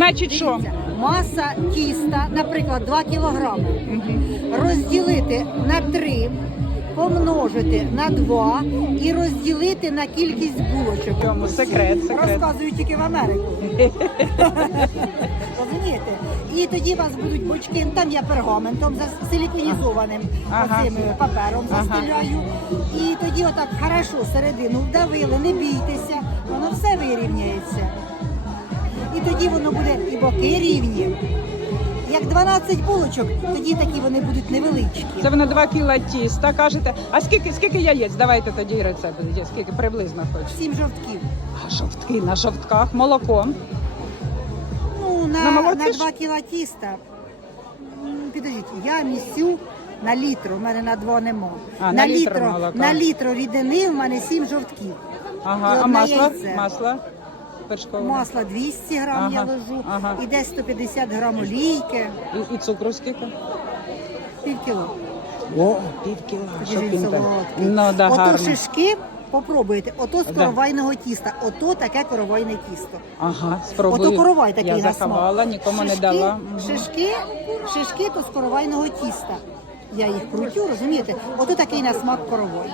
Значить, що? Маса тіста, наприклад, 2 кілограми. Розділити на 3, помножити на 2 і розділити на кількість булочок. В секрет, секрет. Розказую тільки в Америку. Розумієте? І тоді у вас будуть бочки, там я пергаментом за силіконізованим Ага. оцим е, папером Ага. застеляю. І тоді отак хорошо середину вдавили, не бійтеся, тоді воно буде і боки рівні. Як 12 булочок, тоді такі вони будуть невеличкі. Це ви на 2 кіла тіста кажете. А скільки, скільки яєць? Давайте тоді рецепт. Скільки приблизно хоч. Сім жовтків. А жовтки на жовтках, молоко. Ну, На на, на 2 кіла тіста. Підождіть, я місю на літр, у мене на 2 нема. А, на літр молока. на літр рідини в мене 7 жовтків. Ага, а масло? яйце. Масло вершкове. Масла 200 грам я Ага, ложу, ага. і десь 150 грам олійки, І, і цукру скільки? пів кіло. О, пів Що він він. Ну, да, ото гарно. шишки попробуйте, ото з Да. коровайного тіста, ото таке коровайне тісто. Ага, спробую. Ото коровай такий Я заховала, нікому не дала. Шишки, шишки то з коровайного тіста. Я їх крутю, розумієте? Ото такий на смак коровай.